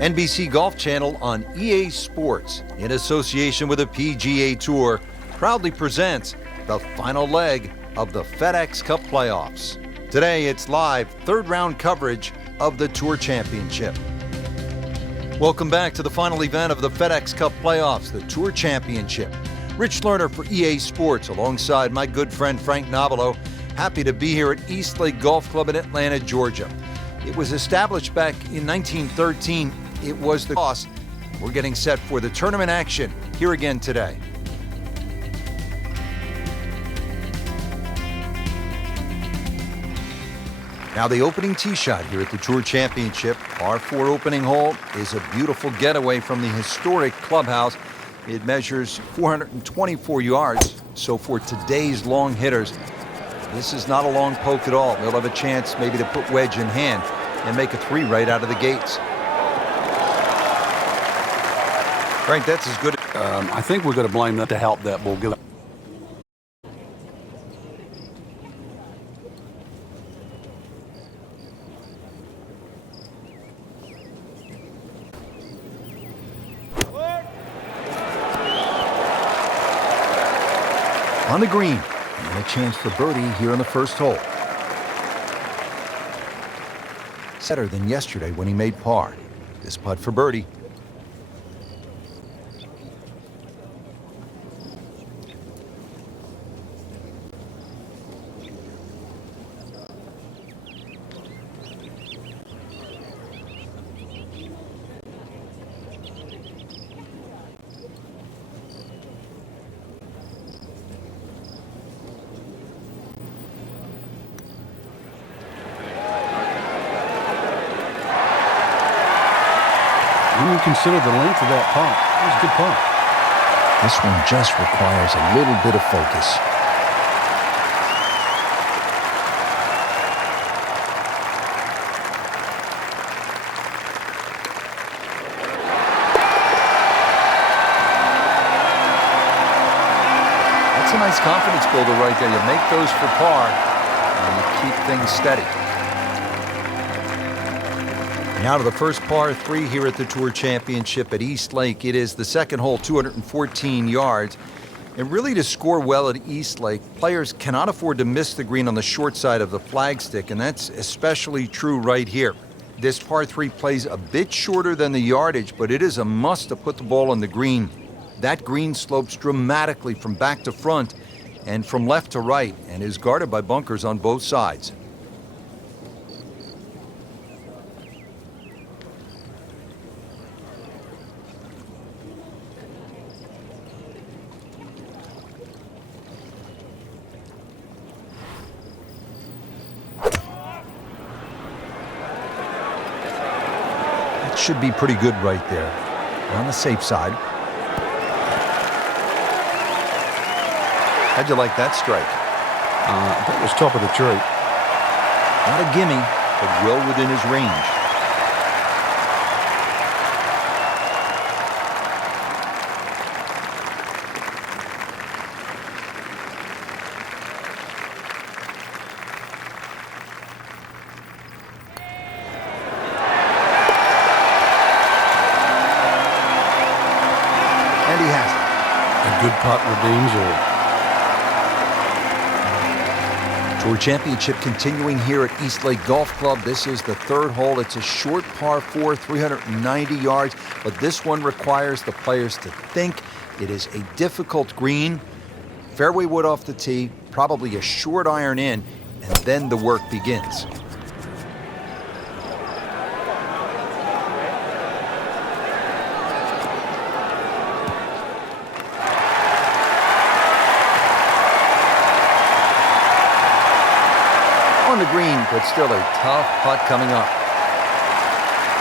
NBC Golf Channel on EA Sports, in association with the PGA Tour, proudly presents the final leg of the FedEx Cup playoffs. Today, it's live third-round coverage of the Tour Championship. Welcome back to the final event of the FedEx Cup playoffs, the Tour Championship. Rich Lerner for EA Sports, alongside my good friend Frank Nobilo. Happy to be here at East Lake Golf Club in Atlanta, Georgia. It was established back in 1913. It was the cost. We're getting set for the tournament action here again today. Now the opening tee shot here at the Tour Championship, par 4 opening hole, is a beautiful getaway from the historic clubhouse. It measures 424 yards. So for today's long hitters, this is not a long poke at all. They'll have a chance maybe to put wedge in hand and make a 3 right out of the gates. Frank, that's as good. I think we're going to blame that to help that ball. On the green, and a chance for birdie here on the first hole. Better than yesterday when he made par. This putt for birdie. When you consider the length of that putt, it was a good putt. This one just requires a little bit of focus. That's a nice confidence builder right there. You make those for par, and you keep things steady. Now to the first par 3 here at the Tour Championship at East Lake. It is the second hole, 214 yards. And really, to score well at East Lake, players cannot afford to miss the green on the short side of the flagstick, and that's especially true right here. This par 3 plays a bit shorter than the yardage, but it is a must to put the ball on the green. That green slopes dramatically from back to front and from left to right, and is guarded by bunkers on both sides. Should be pretty good right there. On the safe side. How'd you like that strike? That was top of the tree. Not a gimme, but well within his range. And he has it. A good putt redeems all. Tour Championship continuing here at East Lake Golf Club. This is the third hole. It's a short par 4, 390 yards, but this one requires the players to think. It is a difficult green. Fairway wood off the tee, probably a short iron in, and then the work begins. On the green, but still a tough putt coming up.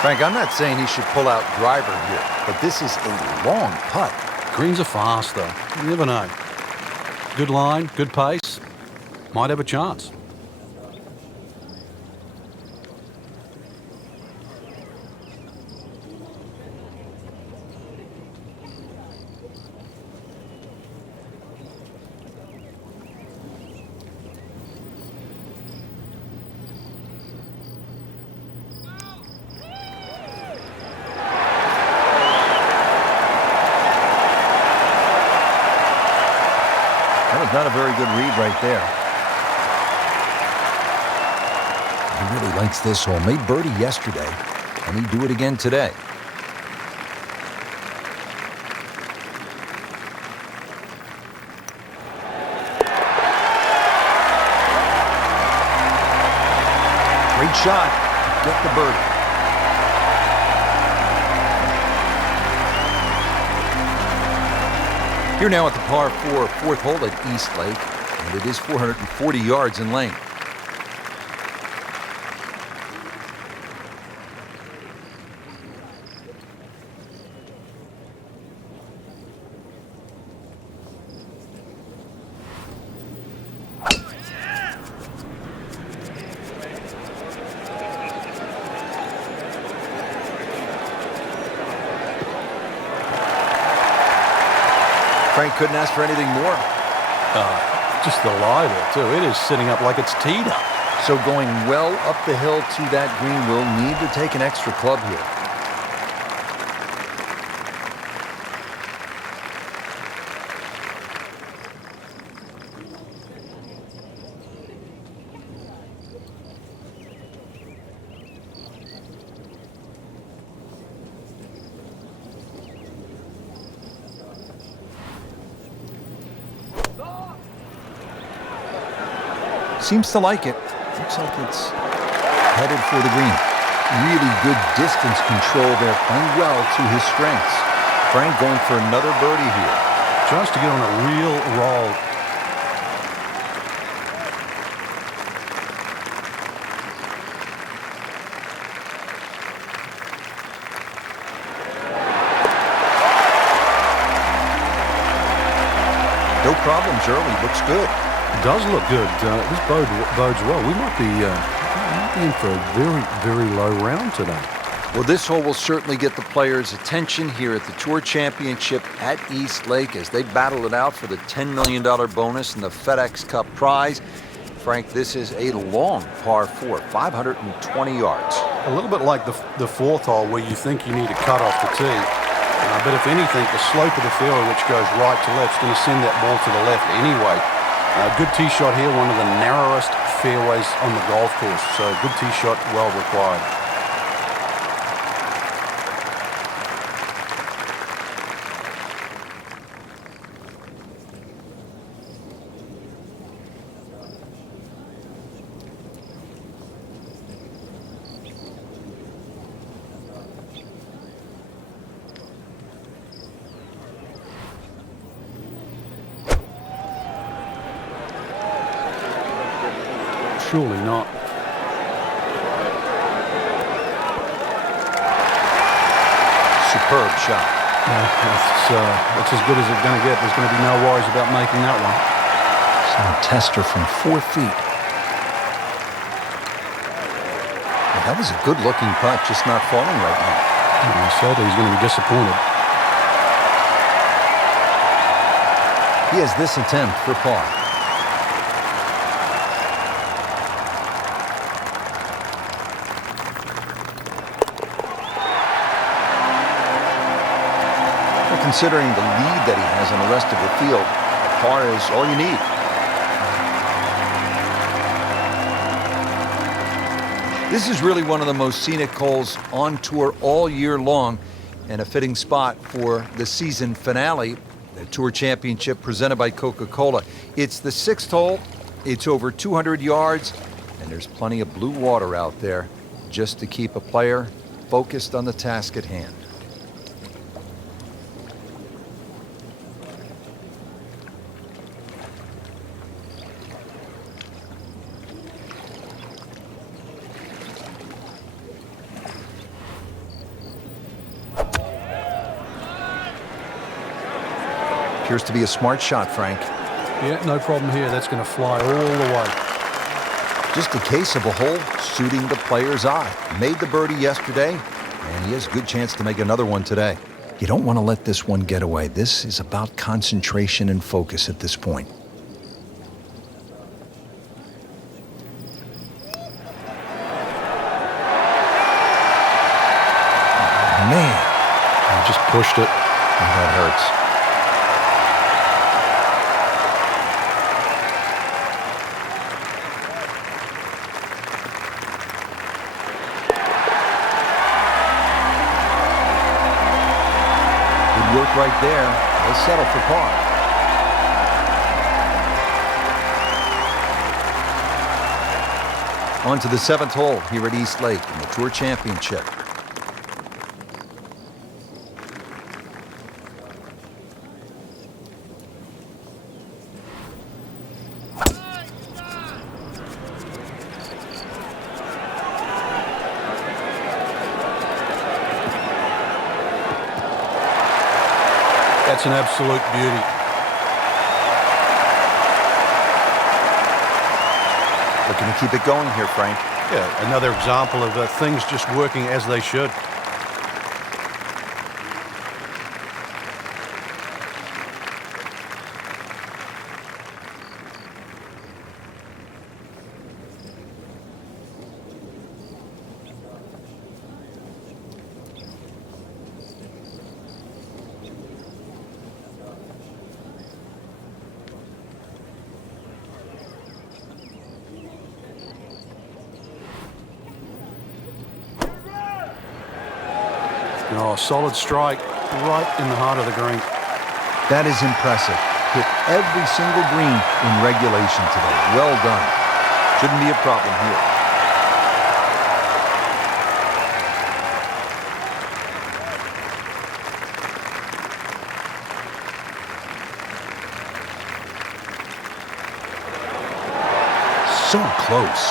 Frank, I'm not saying he should pull out driver here, but this is a long putt. Greens are fast, though. You never know. Good line, good pace. Might have a chance. not a very good read right there. He really likes this hole. Made birdie yesterday, and he'd do it again today. Great shot. Get the birdie. Here now at the par 4 fourth hole at East Lake, and it is 440 yards in length. Frank couldn't ask for anything more. Just the lie there, too. It is sitting up like it's teed up. So going well up the hill to that green, will need to take an extra club here. Seems to like it. Looks like it's headed for the green. Really good distance control there, playing well to his strengths. Frank going for another birdie here. Tries to get on a real roll. No problems early. Looks good. It does look good. This bodes well. We might be in for a very, very low round today. Well, this hole will certainly get the players' attention here at the Tour Championship at East Lake as they battle it out for the $10 million bonus and the FedEx Cup prize. Frank, this is a long par 4, 520 yards. A little bit like the fourth hole where you think you need to cut off the tee. But if anything, the slope of the fairway, which goes right to left, is going to send that ball to the left anyway. Good tee shot here, one of the narrowest fairways on the golf course. So good tee shot, well required. Surely not. Superb shot. That's as good as it's going to get. There's going to be no worries about making that one. Some tester from 4 feet. Well, that was a good-looking putt, just not falling right now. Sadly, he's going to be disappointed. He has this attempt for par. Considering the lead that he has on the rest of the field, a par is all you need. This is really one of the most scenic holes on tour all year long, and a fitting spot for the season finale, the Tour Championship presented by Coca-Cola. It's the 6th hole. It's over 200 yards, and there's plenty of blue water out there just to keep a player focused on the task at hand. Appears to be a smart shot, Frank. Yeah, no problem here. That's going to fly all the way. Just a case of a hole suiting the player's eye. Made the birdie yesterday, and he has a good chance to make another one today. You don't want to let this one get away. This is about concentration and focus at this point. Man. He just pushed it. And that hurts. work right there. They'll settle for par. On to the 7th hole here at East Lake in the Tour Championship. That's an absolute beauty. Looking to keep it going here, Frank. Yeah, another example of things just working as they should. Oh, solid strike right in the heart of the green. That is impressive. Hit every single green in regulation today. Well done. Shouldn't be a problem here. So close.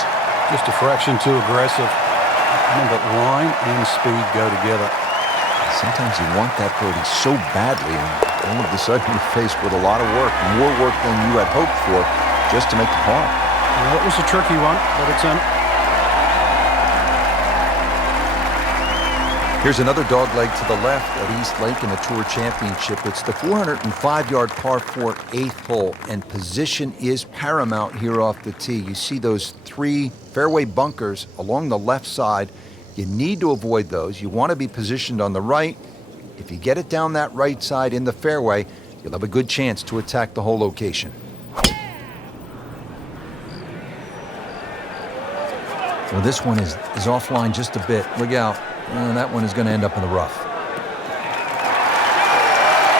Just a fraction too aggressive. Remember, line and speed go together. Sometimes you want that birdie so badly, and all of a sudden you're faced with a lot of work, more work than you had hoped for, just to make the par. Well, that was a tricky one, but it's in. Here's another dogleg to the left at East Lake in the Tour Championship. It's the 405-yard par 4 8th hole, and position is paramount here off the tee. You see those 3 fairway bunkers along the left side. You need to avoid those. You want to be positioned on the right. If you get it down that right side in the fairway, you'll have a good chance to attack the whole location. Well, this one is offline just a bit. Look out. That one is going to end up in the rough.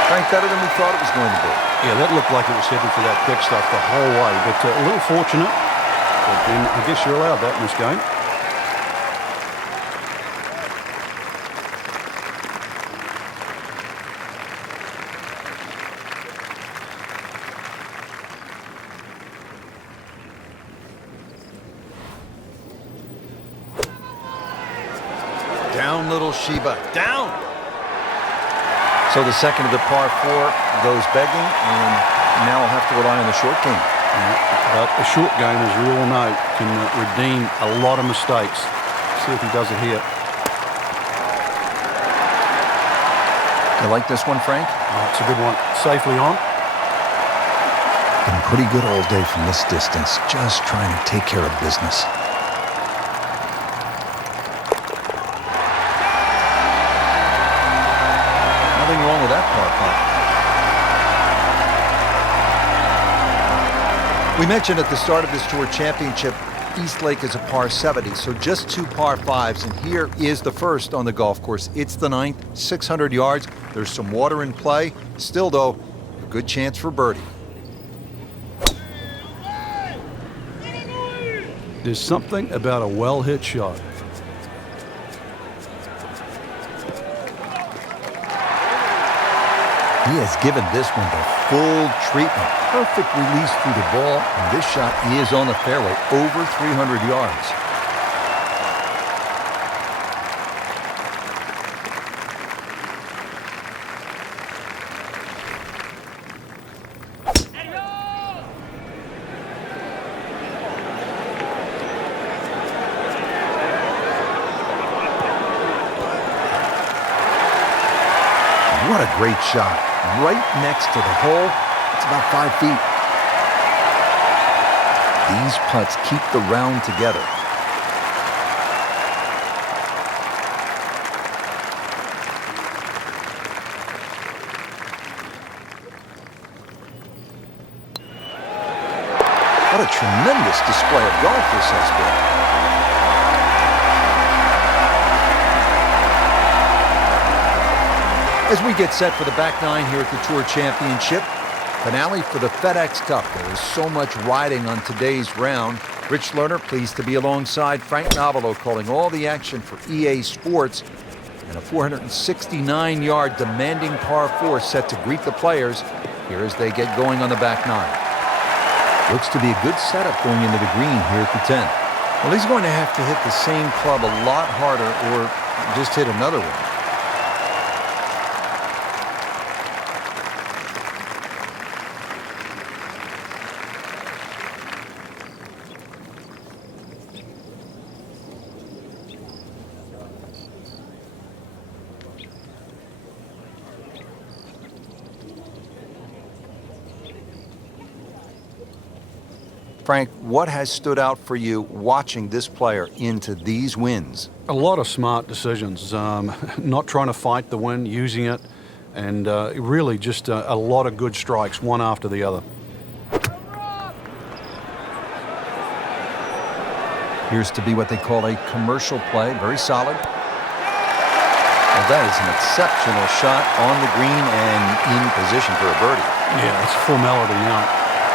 Frank, better than we thought it was going to be. Yeah, that looked like it was heading for that thick stuff the whole way, but a little fortunate. But then I guess you're allowed that in this game. Down, little Sheba, down! So the second of the par 4 goes begging, and now I'll have to rely on the short game. Yeah, but a short game, as we all know, can redeem a lot of mistakes. See if he does it here. You like this one, Frank? Oh, it's a good one. Safely on. Been pretty good all day from this distance, just trying to take care of business. Nothing wrong with that par putt. We mentioned at the start of this Tour Championship, East Lake is a par 70, so just 2 par 5s, and here is the first on the golf course. It's the 9th, 600 yards. There's some water in play. Still, though, a good chance for birdie. There's something about a well-hit shot. He has given this one the full treatment. Perfect release through the ball, and this shot is on the fairway, over 300 yards. What a great shot. Right next to the hole. It's about 5 feet. These putts keep the round together. What a tremendous display of golf this has been. As we get set for the back nine here at the Tour Championship, finale for the FedEx Cup. There is so much riding on today's round. Rich Lerner pleased to be alongside Frank Nobilo, calling all the action for EA Sports. And a 469-yard demanding par 4 set to greet the players here as they get going on the back nine. Looks to be a good setup going into the green here at the 10. Well, he's going to have to hit the same club a lot harder or just hit another one. Frank, what has stood out for you watching this player into these wins? A lot of smart decisions, not trying to fight the win, using it, and really just a lot of good strikes, one after the other. Appears to be what they call a commercial play, very solid. Well, that is an exceptional shot on the green and in position for a birdie. Yeah, it's a formality now.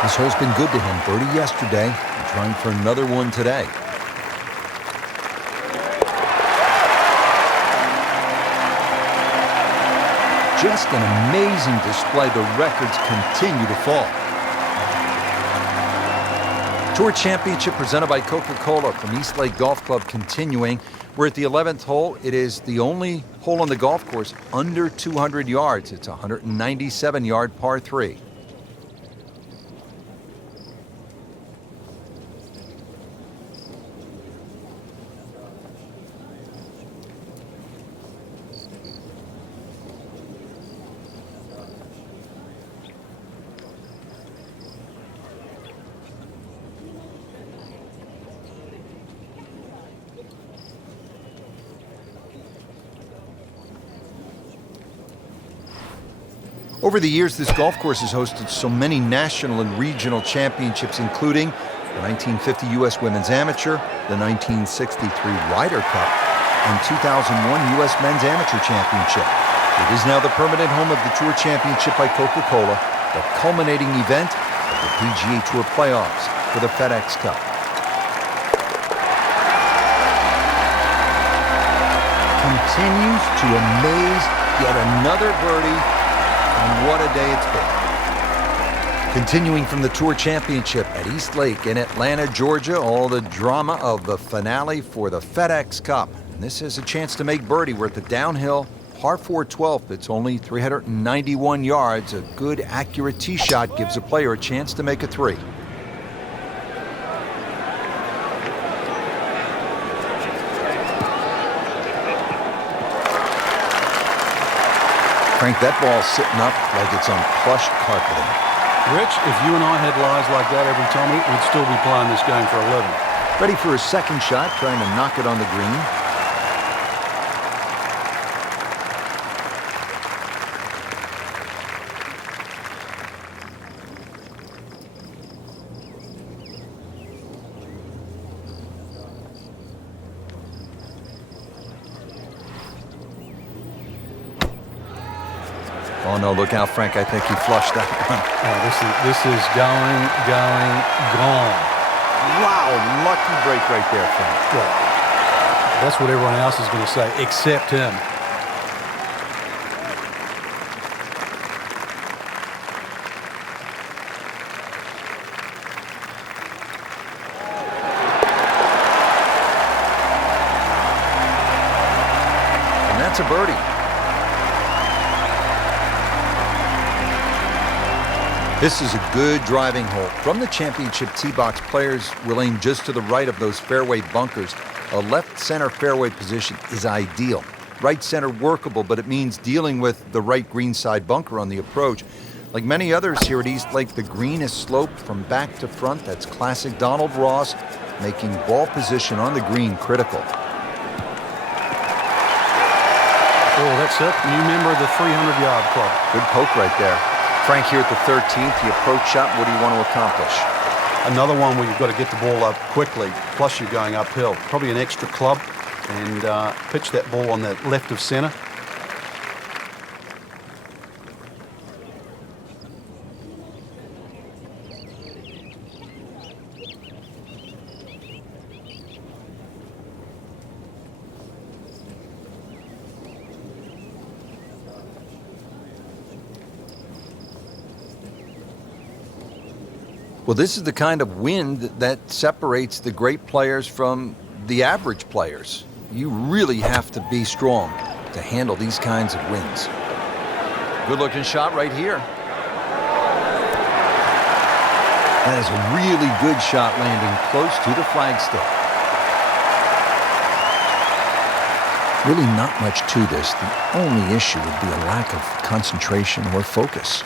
This hole's been good to him. Birdie yesterday, and trying for another one today. Just an amazing display. The records continue to fall. Tour Championship presented by Coca-Cola from East Lake Golf Club continuing. We're at the 11th hole. It is the only hole on the golf course under 200 yards. It's a 197-yard par 3. Over the years, this golf course has hosted so many national and regional championships, including the 1950 U.S. Women's Amateur, the 1963 Ryder Cup, and 2001 U.S. Men's Amateur Championship. It is now the permanent home of the Tour Championship by Coca-Cola, the culminating event of the PGA Tour playoffs for the FedEx Cup. Continues to amaze, yet another birdie. And what a day it's been. Continuing from the Tour Championship at East Lake in Atlanta, Georgia, all the drama of the finale for the FedEx Cup. And this is a chance to make birdie. We're at the downhill par 4 12th. It's only 391 yards. A good, accurate tee shot gives a player a chance to make a 3. Frank, that ball's sitting up like it's on plush carpeting. Rich, if you and I had lies like that every time, we'd still be playing this game for 11. Ready for his second shot, trying to knock it on the green. Oh, no, look out, Frank. I think he flushed that one. Oh, this is going, gone. Wow, lucky break right there, Frank. Well, that's what everyone else is going to say, except him. And that's a birdie. This is a good driving hole. From the championship tee box, players will aim just to the right of those fairway bunkers. A left center fairway position is ideal. Right center workable, but it means dealing with the right greenside bunker on the approach. Like many others here at East Lake, the green is sloped from back to front. That's classic Donald Ross, making ball position on the green critical. Oh, that's it. New member of the 300-yard club. Good poke right there. Frank, here at the 13th, the approach shot, what do you want to accomplish? Another one where you've got to get the ball up quickly, plus you're going uphill. Probably an extra club, and pitch that ball on the left of center. Well, this is the kind of wind that separates the great players from the average players. You really have to be strong to handle these kinds of winds. Good-looking shot right here. That is a really good shot landing close to the flagstick. Really not much to this. The only issue would be a lack of concentration or focus.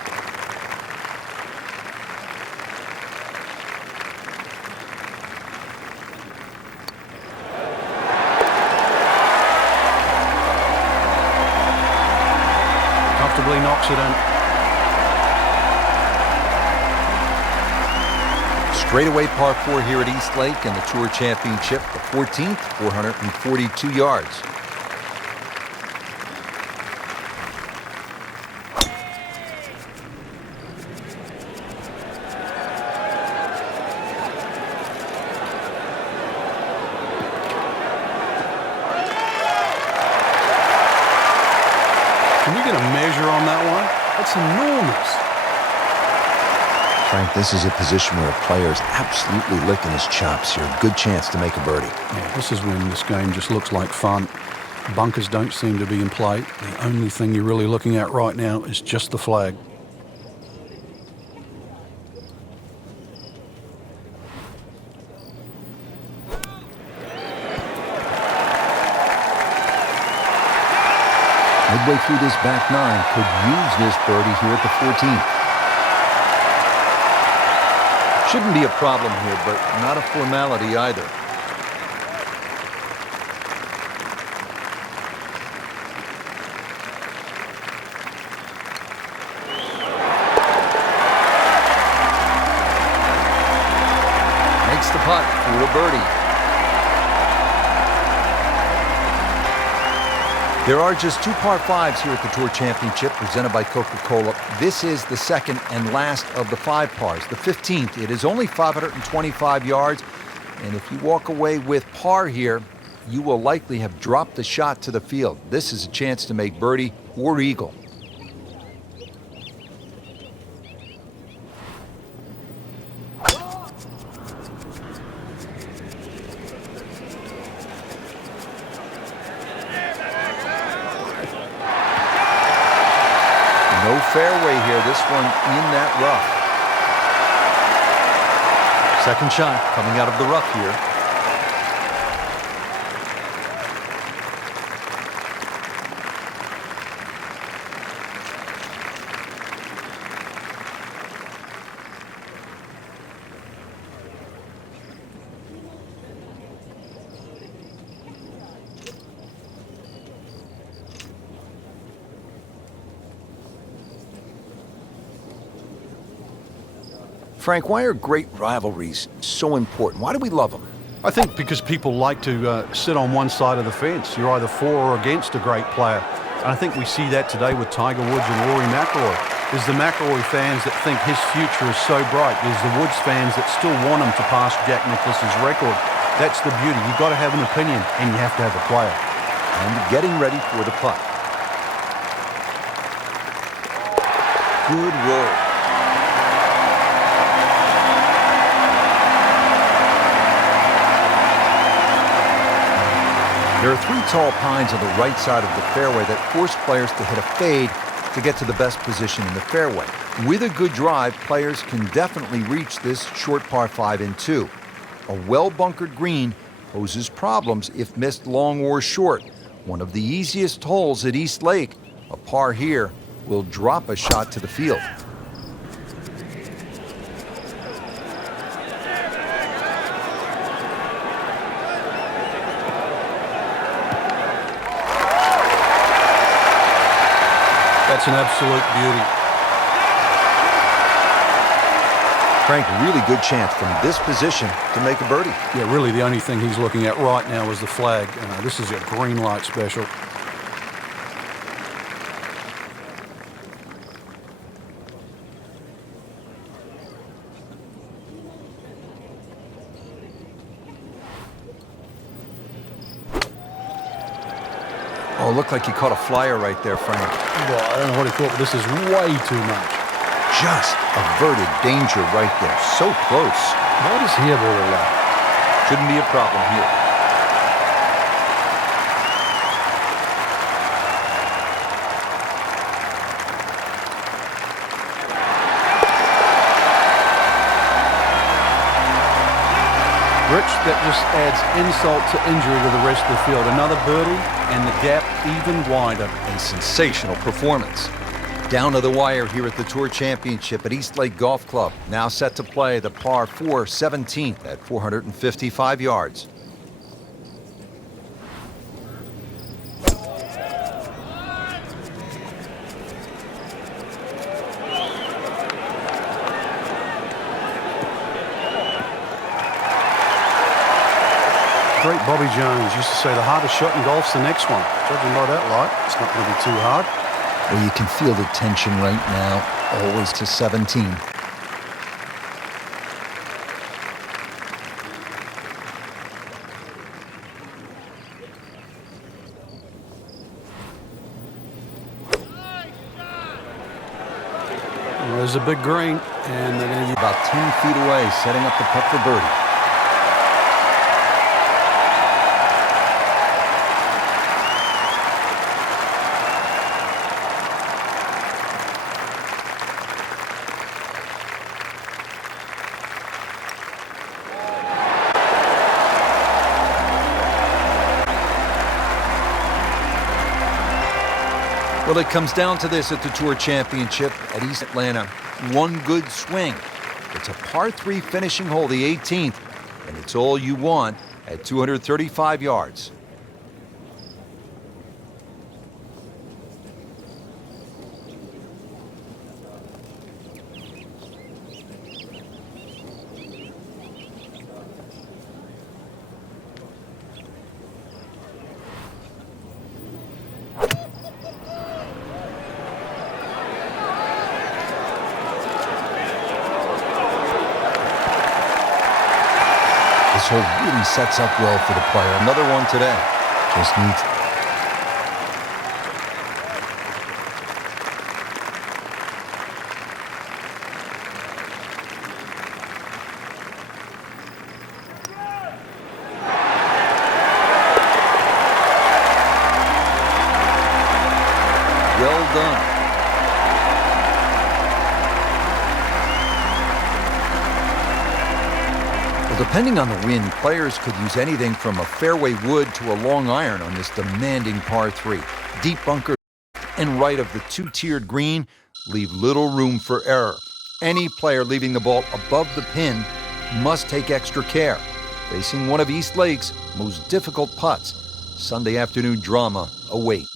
Comfortably knocks it in. Straightaway par 4 here at East Lake in the Tour Championship, the 14th, 442 yards. Can you get a measure on that one? That's enormous. Frank, this is a position where a player is absolutely licking his chops here. Good chance to make a birdie. Yeah, this is when this game just looks like fun. Bunkers don't seem to be in play. The only thing you're really looking at right now is just the flag. Midway through this back nine, could use this birdie here at the 14th. Shouldn't be a problem here, but not a formality either. Makes the putt for a birdie. There are just 2 par 5s here at the Tour Championship presented by Coca-Cola. This is the second and last of the 5 pars. The 15th, it is only 525 yards. And if you walk away with par here, you will likely have dropped the shot to the field. This is a chance to make birdie or eagle. No fairway here, this one in that rough. Second shot coming out of the rough here. Frank, why are great rivalries so important? Why do we love them? I think because people like to sit on one side of the fence. You're either for or against a great player. And I think we see that today with Tiger Woods and Rory McIlroy. There's the McIlroy fans that think his future is so bright. There's the Woods fans that still want him to pass Jack Nicklaus's record. That's the beauty. You've got to have an opinion, and you have to have a player. And getting ready for the putt. Good roll. There are 3 tall pines on the right side of the fairway that force players to hit a fade to get to the best position in the fairway. With a good drive, players can definitely reach this short par 5 in 2. A well-bunkered green poses problems if missed long or short. One of the easiest holes at East Lake, a par here, will drop a shot to the field. That's an absolute beauty. Frank, really good chance from this position to make a birdie. Yeah, really the only thing he's looking at right now is the flag. This is a green light special. Oh, looked like he caught a flyer right there, Frank. Well, I don't know what he thought, but this is way too much. just averted danger right there. So close. What is here ball allowed? Shouldn't be a problem here. Rich, that just adds insult to injury to the rest of the field. Another birdie, and the gap even wider. A sensational performance. Down to the wire here at the Tour Championship at East Lake Golf Club. Now set to play the par 4 17th at 455 yards. Great Bobby Jones used to say the hardest shot in golf's the next one. Judging by that light, it's not going to be too hard. Well, you can feel the tension right now, always to 17. Well, there's a big green, and they're going to use About 10 feet away, setting up the putt for birdie. Well, it comes down to this at the Tour Championship at East Atlanta. One good swing. It's a par 3 finishing hole, the 18th, and it's all you want at 235 yards. This hole really sets up well for the player. Another one today. Just needs... Well done. Depending on the wind, players could use anything from a fairway wood to a long iron on this demanding par 3. Deep bunker and right of the two-tiered green leave little room for error. Any player leaving the ball above the pin must take extra care. Facing one of East Lake's most difficult putts, Sunday afternoon drama awaits.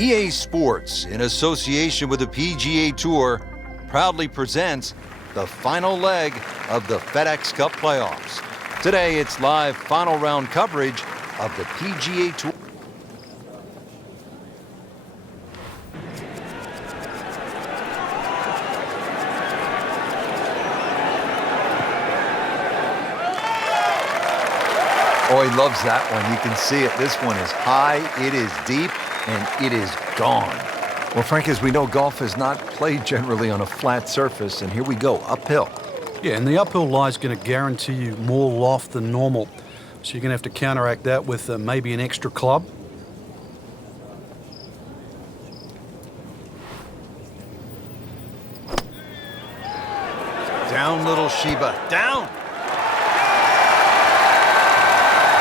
EA Sports, in association with the PGA Tour, proudly presents the final leg of the FedEx Cup playoffs. Today, it's live final round coverage of the PGA Tour. Oh, he loves that one. You can see it. This one is high, it is deep, and it is gone. Well, Frank, as we know, golf is not played generally on a flat surface, and here we go, uphill. Yeah, and the uphill lie is going to guarantee you more loft than normal. So you're going to have to counteract that with maybe an extra club. Down, little Sheba, down!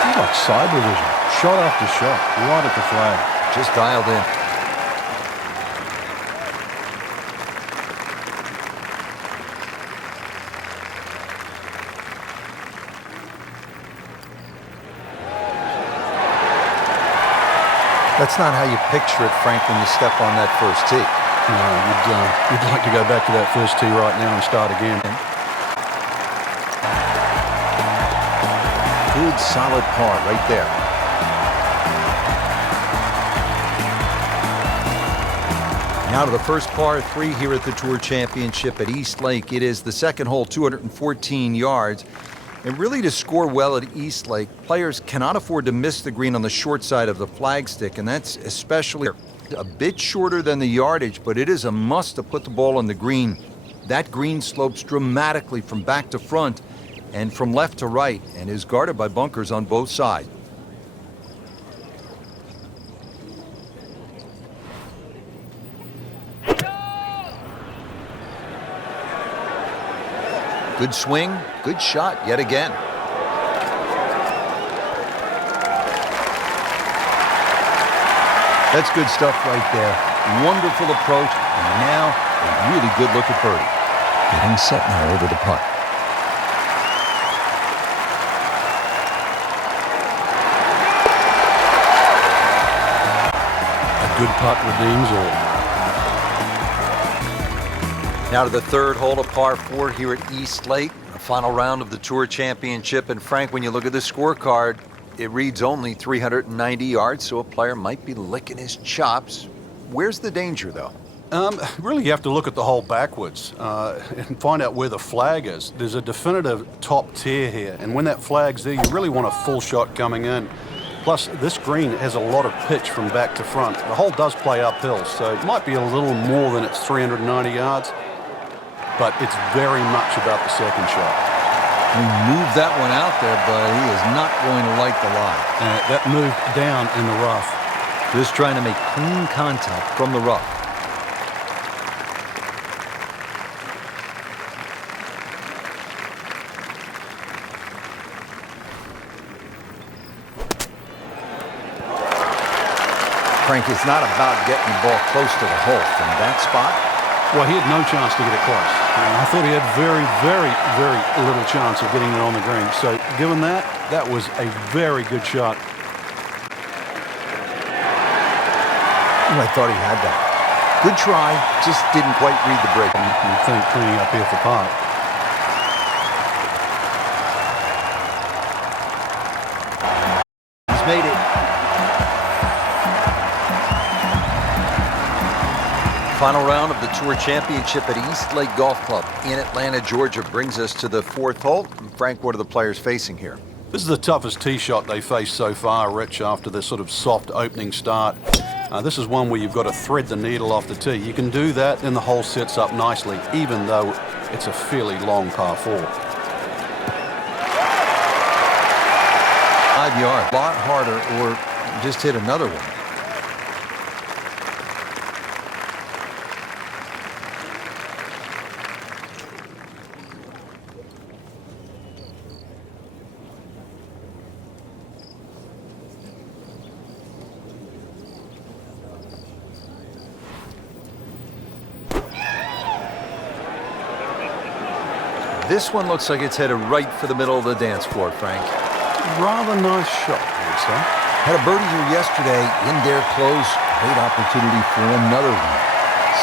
He's like cyber vision. Shot after shot, right at the flag. Just dialed in. That's not how you picture it, Frank, when you step on that first tee. No, you'd like to go back to that first tee right now and start again. good, solid par right there. Now to the first par 3 here at the Tour Championship at East Lake. It is the second hole, 214 yards. And really, to score well at East Lake, players cannot afford to miss the green on the short side of the flagstick, and that's especially a bit shorter than the yardage, but it is a must to put the ball on the green. That green slopes dramatically from back to front and from left to right and is guarded by bunkers on both sides. Good swing, good shot yet again. That's good stuff right there. Wonderful approach, and now a really good look at birdie. Getting set now over the putt. A good putt redeems all. Now to the third hole of par 4 here at East Lake, the final round of the Tour Championship. And Frank, when you look at the scorecard, it reads only 390 yards, so a player might be licking his chops. Where's the danger, though? Really, you have to look at the hole backwards and find out where the flag is. There's a definitive top tier here, and when that flag's there, you really want a full shot coming in. Plus, this green has a lot of pitch from back to front. The hole does play uphill, so it might be a little more than its 390 yards. But it's very much about the second shot. He moved that one out there, but he is not going to like the lie. That moved down in the rough. Just trying to make clean contact from the rough. Frank, it's not about getting the ball close to the hole from that spot. Well, he had no chance to get it close. I thought he had very, very, very little chance of getting it on the green. So, given that, that was a very good shot. I thought he had that. Good try, just didn't quite read the break. You think cleaning up here for par. He's made it. Final round of the Tour Championship at East Lake Golf Club in Atlanta, Georgia brings us to the fourth hole. Frank, what are the players facing here? This is the toughest tee shot they faced so far, Rich, after this sort of soft opening start. This is one where you've got to thread the needle off the tee. You can do that, then the hole sets up nicely, even though it's a fairly long par 4. 5 yards, a lot harder, or just hit another one. This one looks like it's headed right for the middle of the dance floor, Frank. Rather nice shot, I would say. Had a birdie here yesterday, in there close. Great opportunity for another one.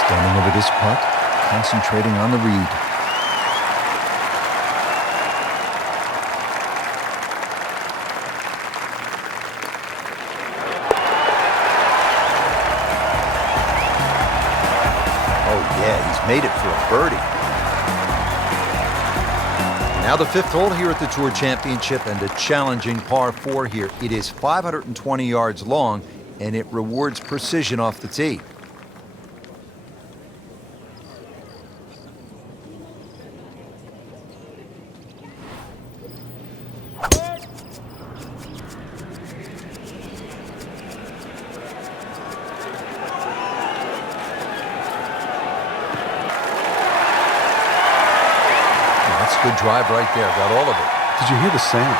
Standing over this putt, concentrating on the read. Oh yeah, he's made it for a birdie. Now the fifth hole here at the Tour Championship, and a challenging par 4 here. It is 520 yards long, and it rewards precision off the tee. Good drive right there, got all of it. Did you hear the sound?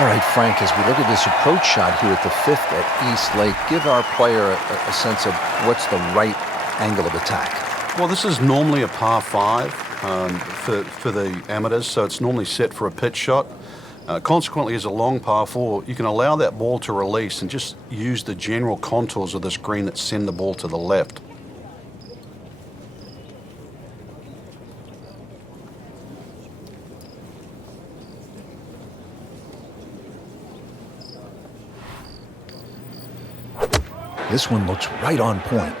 All right, Frank, as we look at this approach shot here at the fifth at East Lake, give our player a sense of what's the right angle of attack. Well, this is normally a par 5 for the amateurs, so it's normally set for a pitch shot. Consequently, as a long par 4, you can allow that ball to release and just use the general contours of this green that send the ball to the left. This one looks right on point.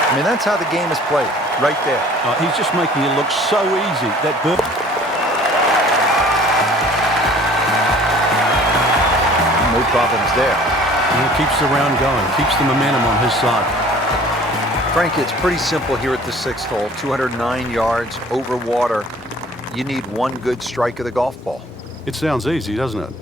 I mean, that's how the game is played, right there. He's just making it look so easy. That bird. No problems there. He keeps the round going, keeps the momentum on his side. Frank, it's pretty simple here at the 6th hole. 209 yards over water. You need one good strike of the golf ball. It sounds easy, doesn't it?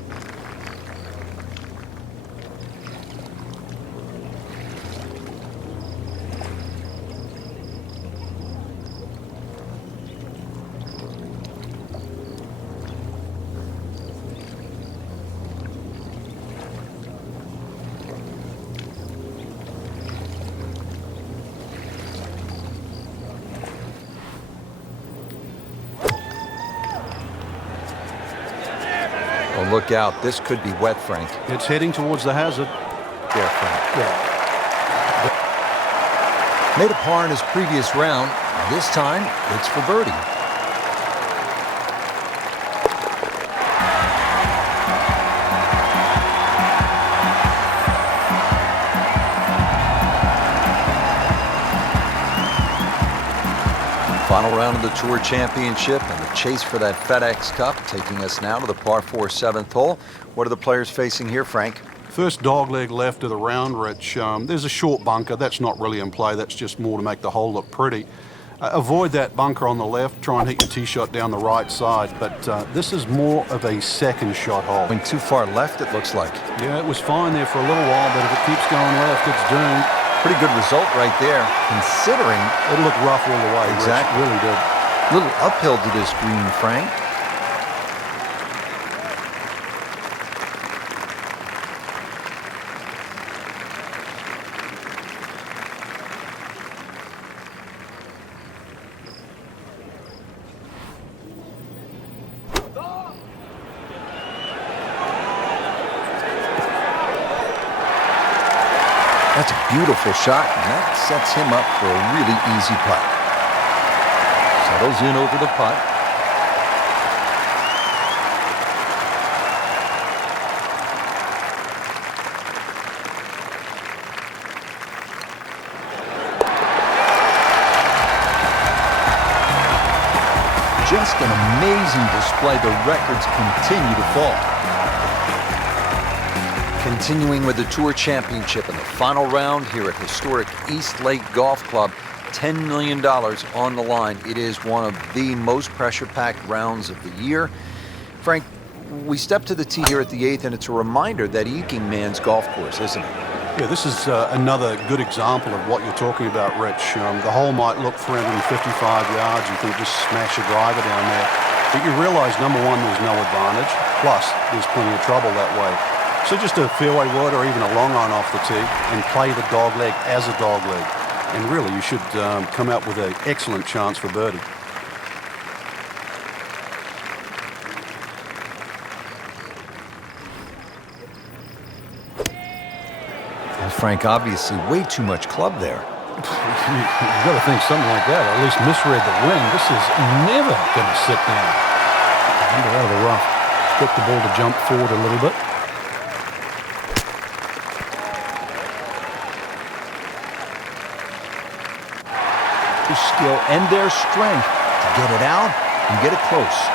Oh, look out. This could be wet, Frank. It's heading towards the hazard. There, Frank. Yeah. Made a par in his previous round. This time, it's for birdie. Final round of the Tour Championship and the chase for that FedEx Cup, taking us now to the par 4 7th hole. What are the players facing here, Frank? First dogleg left of the round, Rich. There's a short bunker. That's not really in play. That's just more to make the hole look pretty. Avoid that bunker on the left. Try and hit your tee shot down the right side. But this is more of a second shot hole. Going too far left, it looks like. Yeah, it was fine there for a little while, but if it keeps going left, it's doomed. Pretty good result right there, considering it looked rough all the way. Exactly. Rich, really did. Little uphill to this green, Frank. That's a beautiful shot, and that sets him up for a really easy putt. Settles in over the putt. Just an amazing display. The records continue to fall. Continuing with the Tour Championship in the final round here at historic East Lake Golf Club, $10 million on the line. It is one of the most pressure-packed rounds of the year. Frank, we step to the tee here at the 8th, and it's a reminder that eking man's golf course, isn't it? Yeah, this is another good example of what you're talking about, Rich. The hole might look 355 yards. You can just smash a driver down there. But you realize, number one, there's no advantage. Plus, there's plenty of trouble that way. So just a fairway wood or even a long iron off the tee and play the dog leg as a dog leg. And really, you should come out with an excellent chance for birdie. Well, Frank, obviously way too much club there. You've got to think something like that, or at least misread the wind. This is never going to sit down. Under out of the rough. Expect the ball to jump forward a little bit. Skill and their strength to get it out and get it close.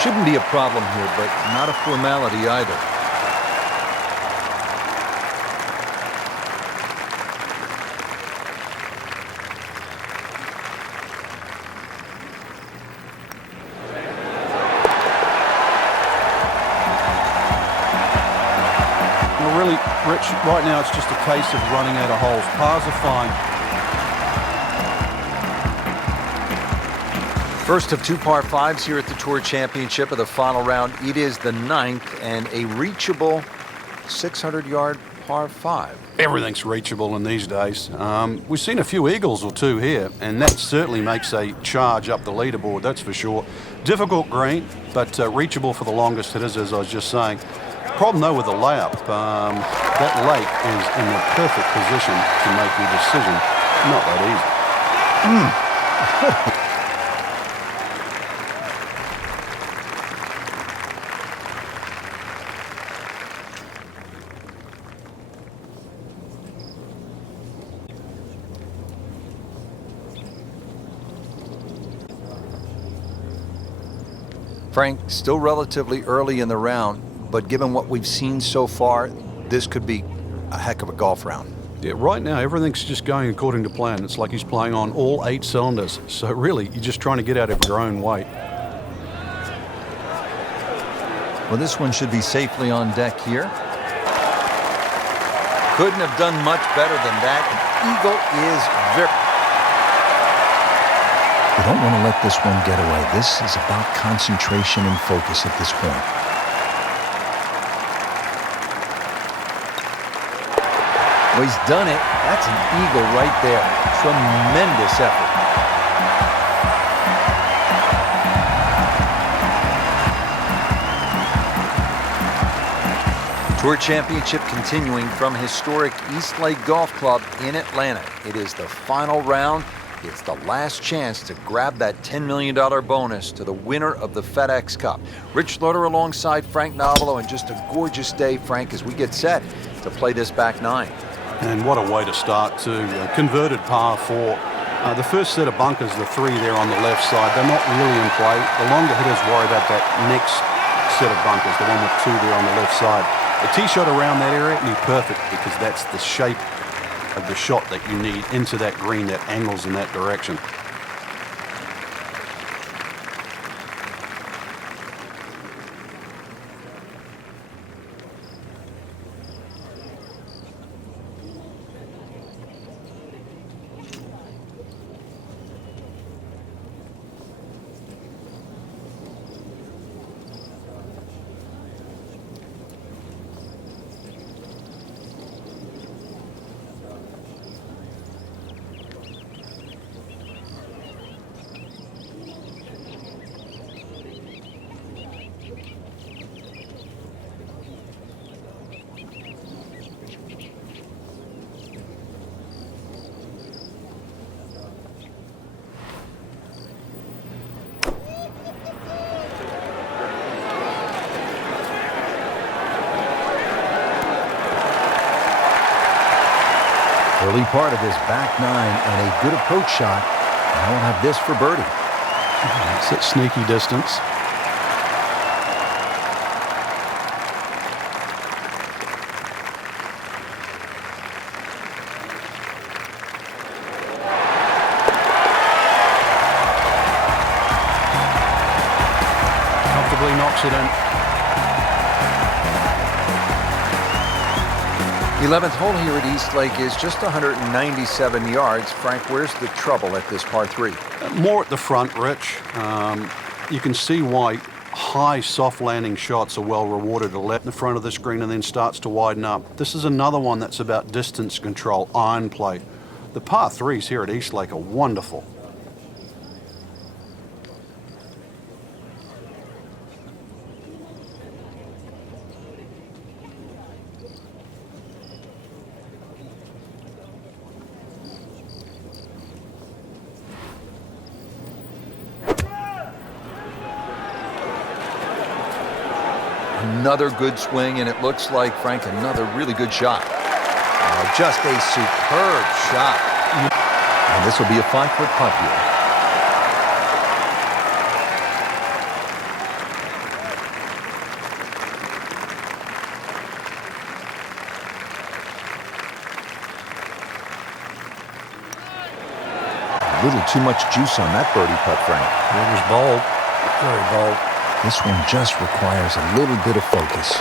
Shouldn't be a problem here, but not a formality either. Well, really, Rich, right now it's just a case of running out of holes. Pars are fine. First of 2 par 5s here at the Tour Championship of the final round. It is the 9th and a reachable 600-yard par 5. Everything's reachable in these days. We've seen a few eagles or two here, and that certainly makes a charge up the leaderboard, that's for sure. Difficult green, but reachable for the longest hitters, as I was just saying. Problem, though, with the layup, that lake is in the perfect position to make your decision. Not that easy. Frank, still relatively early in the round, but given what we've seen so far, this could be a heck of a golf round. Yeah, right now everything's just going according to plan. It's like he's playing on all 8 cylinders. So really, you're just trying to get out of your own way. Well, this one should be safely on deck here. Couldn't have done much better than that. An eagle is very... You don't want to let this one get away. This is about concentration and focus at this point. Well, he's done it. That's an eagle right there. Tremendous effort. Tour Championship continuing from historic East Lake Golf Club in Atlanta. It is the final round. It's the last chance to grab that $10 million bonus to the winner of the FedEx Cup. Rich Loader alongside Frank Nobilo, and just a gorgeous day, Frank, as we get set to play this back 9. And what a way to start, too. Converted par 4. The first set of bunkers, the 3 there on the left side, they're not really in play. The longer hitters worry about that next set of bunkers, the one with 2 there on the left side. A tee shot around that area will be perfect because that's the shape of the shot that you need into that green that angles in that direction. Early part of this back 9 and a good approach shot. Now we'll have this for birdie. It's at sneaky distance. Comfortably knocks it in. 11th hole here at East Lake is just 197 yards. Frank, where's the trouble at this par 3? More at the front, Rich. You can see why high, soft landing shots are well rewarded. A left in the front of the screen and then starts to widen up. This is another one that's about distance control, iron play. The par 3s here at East Lake are wonderful. Another good swing, and it looks like, Frank, another really good shot. Just a superb shot. And this will be a 5-foot putt here. A little too much juice on that birdie putt, Frank. It was bold. Very bold. This one just requires a little bit of focus.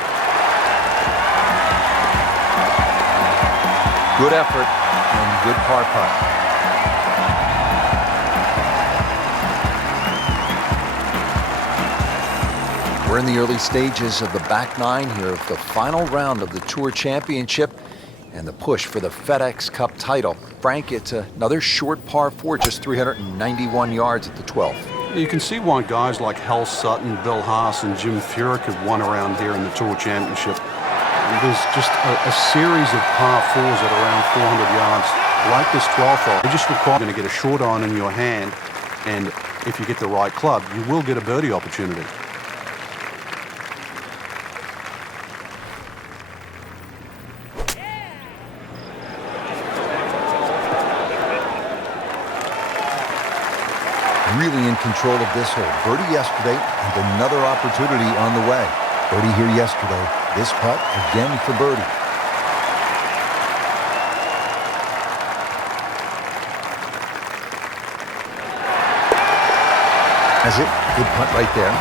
Good effort and good par putt. We're in the early stages of the back 9 here of the final round of the Tour Championship and the push for the FedEx Cup title. Frank, it's another short par 4, just 391 yards at the 12th. You can see why guys like Hal Sutton, Bill Haas, and Jim Furyk have won around here in the Tour Championship. And there's just a series of par 4s at around 400 yards, like this 12th hole. They just require going to get a short iron in your hand, and if you get the right club, you will get a birdie opportunity. really in control of this hole. Birdie yesterday and another opportunity on the way. Birdie here yesterday. This putt again for birdie. Has it. Good putt right there.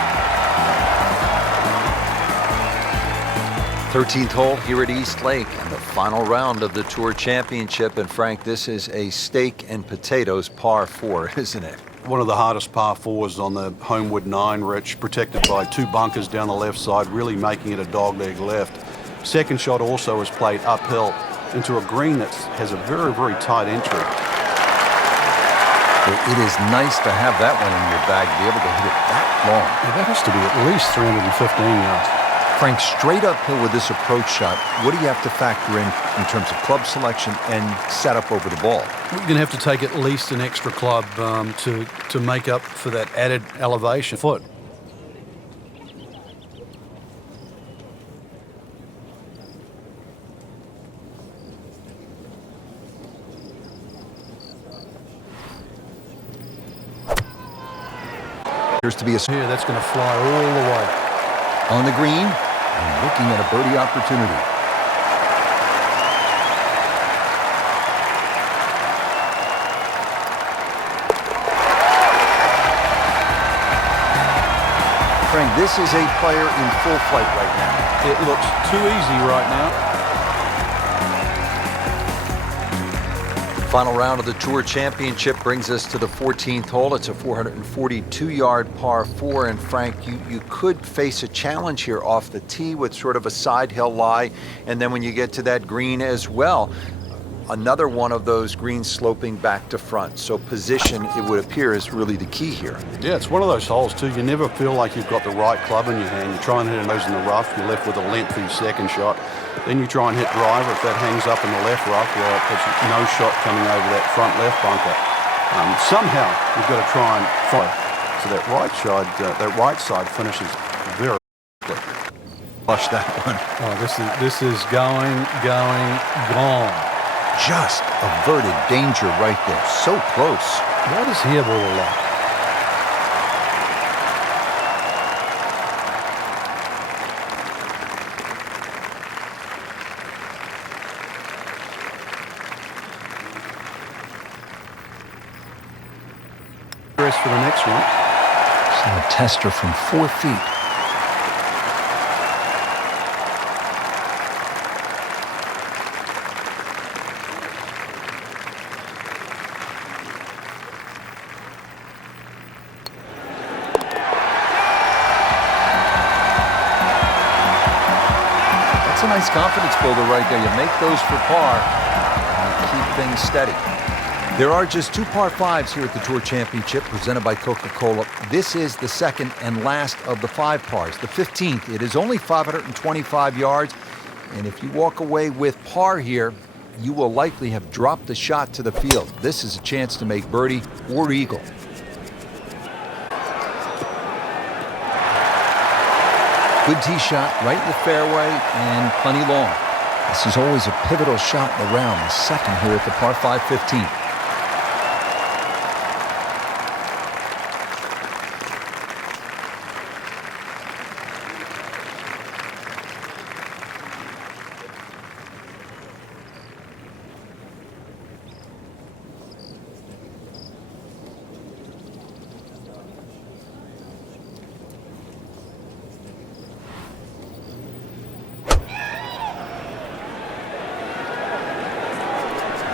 13th hole here at East Lake and the final round of the Tour Championship. And Frank, this is a steak and potatoes par 4, isn't it? One of the hardest par 4s on the Homewood 9, Rich, protected by 2 bunkers down the left side, really making it a dogleg left. Second shot also is played uphill into a green that has a very, very tight entry. Well, it is nice to have that one in your bag, to be able to hit it that long. Yeah, that has to be at least 315 yards. Frank, straight uphill with this approach shot, what do you have to factor in terms of club selection and setup over the ball? You're going to have to take at least an extra club to make up for that added elevation foot. Appears to be a here that's going to fly all the way. On the green, and looking at a birdie opportunity. Frank, this is a player in full flight right now. It looks too easy right now. Final round of the Tour Championship brings us to the 14th hole. It's a 442-yard par 4. And Frank, you could face a challenge here off the tee with sort of a side hill lie. And then when you get to that green as well, another one of those greens sloping back to front. So position, it would appear, is really the key here. Yeah, it's one of those holes, too. You never feel like you've got the right club in your hand. You try and hit a nose in the rough. You're left with a lengthy second shot. Then you try and hit driver. If that hangs up in the left rough, well, it's no shot coming over that front left bunker. Somehow, you've got to try and follow. So that right side finishes very quickly. Flush that one. Oh, this is going, gone. Just averted danger right there. So close. What is he able to like? For the next one. So a tester from 4 feet. That's a nice confidence builder right there. You make those for par and keep things steady. There are just 2 par 5s here at the Tour Championship presented by Coca-Cola. This is the second and last of the 5 pars. The 15th, it is only 525 yards. And if you walk away with par here, you will likely have dropped the shot to the field. This is a chance to make birdie or eagle. Good tee shot right in the fairway and plenty long. This is always a pivotal shot in the round, the second here at the par 5 15th.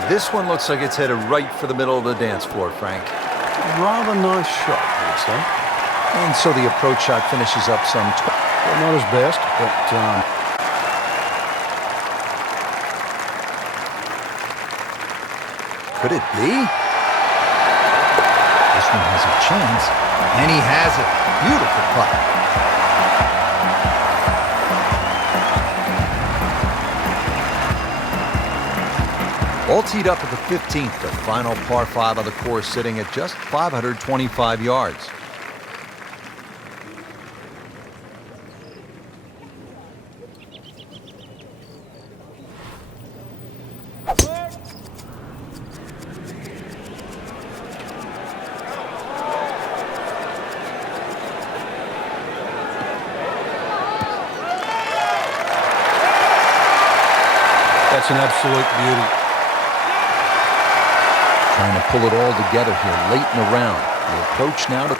This one looks like it's headed right for the middle of the dance floor, Frank. Rather nice shot, I would say. And so the approach shot finishes up some... Well, not his best, but... Could it be? This one has a chance, and he has it. Beautiful putt. All teed up at the 15th, the final par 5 of the course, sitting at just 525 yards. That's an absolute beauty. Trying to pull it all together here late in the round. The approach now to...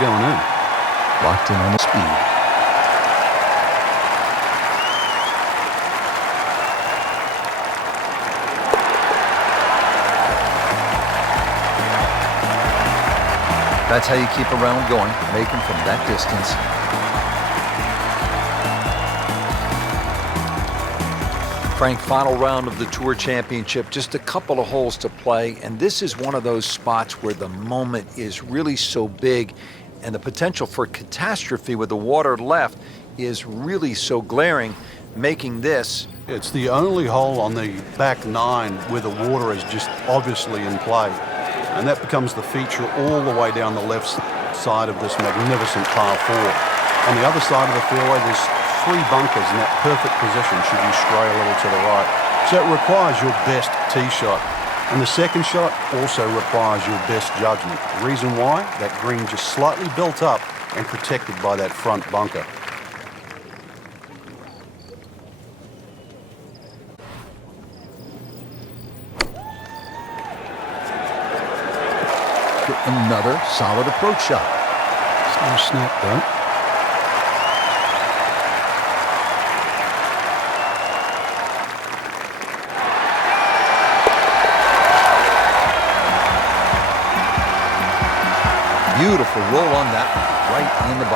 Going in. Locked in on the speed. That's how you keep a round going, making from that distance. Frank, final round of the Tour Championship, just a couple of holes to play, and this is one of those spots where the moment is really so big and the potential for catastrophe with the water left is really so glaring, making this... It's the only hole on the back nine where the water is just obviously in play. And that becomes the feature all the way down the left side of this magnificent par 4. On the other side of the fairway, there's 3 bunkers in that perfect position should you stray a little to the right. So it requires your best tee shot. And the second shot also requires your best judgment. The reason why? That green just slightly built up and protected by that front bunker. Another solid approach shot. No snap though. Beautiful roll on that one, right in the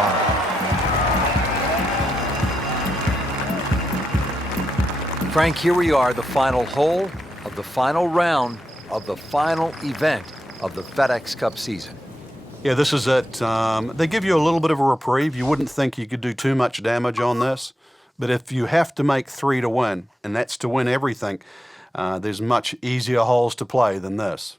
bottom. Frank, here we are, the final hole of the final round of the final event of the FedEx Cup season. Yeah, this is it. They give you a little bit of a reprieve. You wouldn't think you could do too much damage on this, but if you have to make 3 to win, and that's to win everything, there's much easier holes to play than this.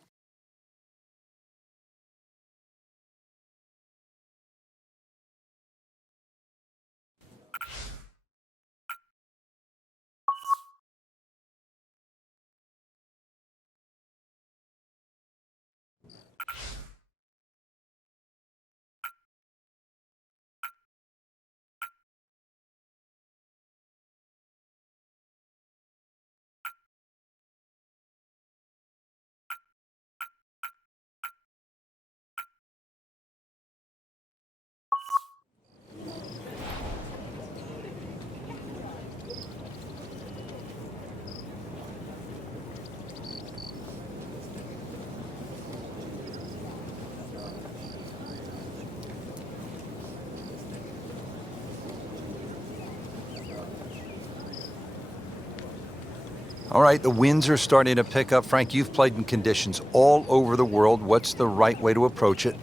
All right, the winds are starting to pick up. Frank, you've played in conditions all over the world. What's the right way to approach it?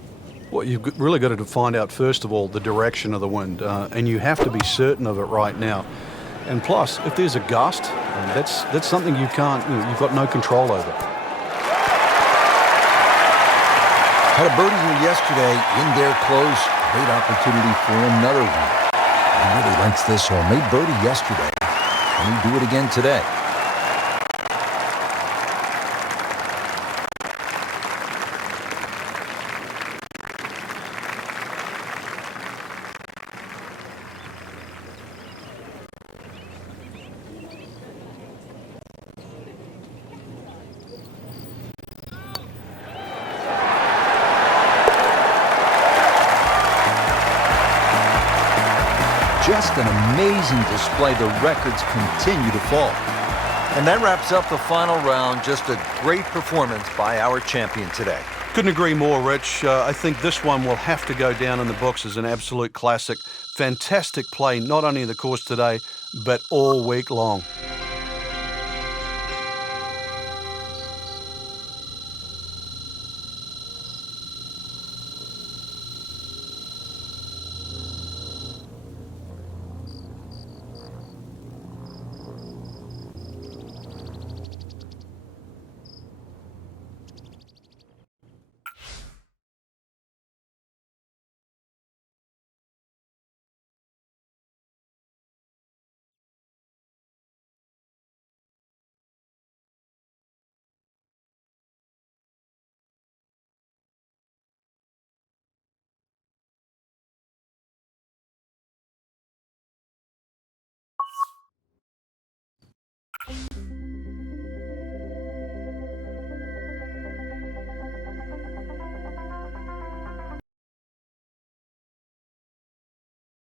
Well, you've really got to find out, first of all, the direction of the wind, and you have to be certain of it right now. And plus, if there's a gust, that's something you've got no control over. Had a birdie here yesterday, in there close. Great opportunity for another one. He really likes this hole. Made birdie yesterday. Can he do it again today? Just an amazing display. The records continue to fall. And that wraps up the final round. Just a great performance by our champion today. Couldn't agree more, Rich. I think this one will have to go down in the books as an absolute classic. Fantastic play, not only in the course today, but all week long.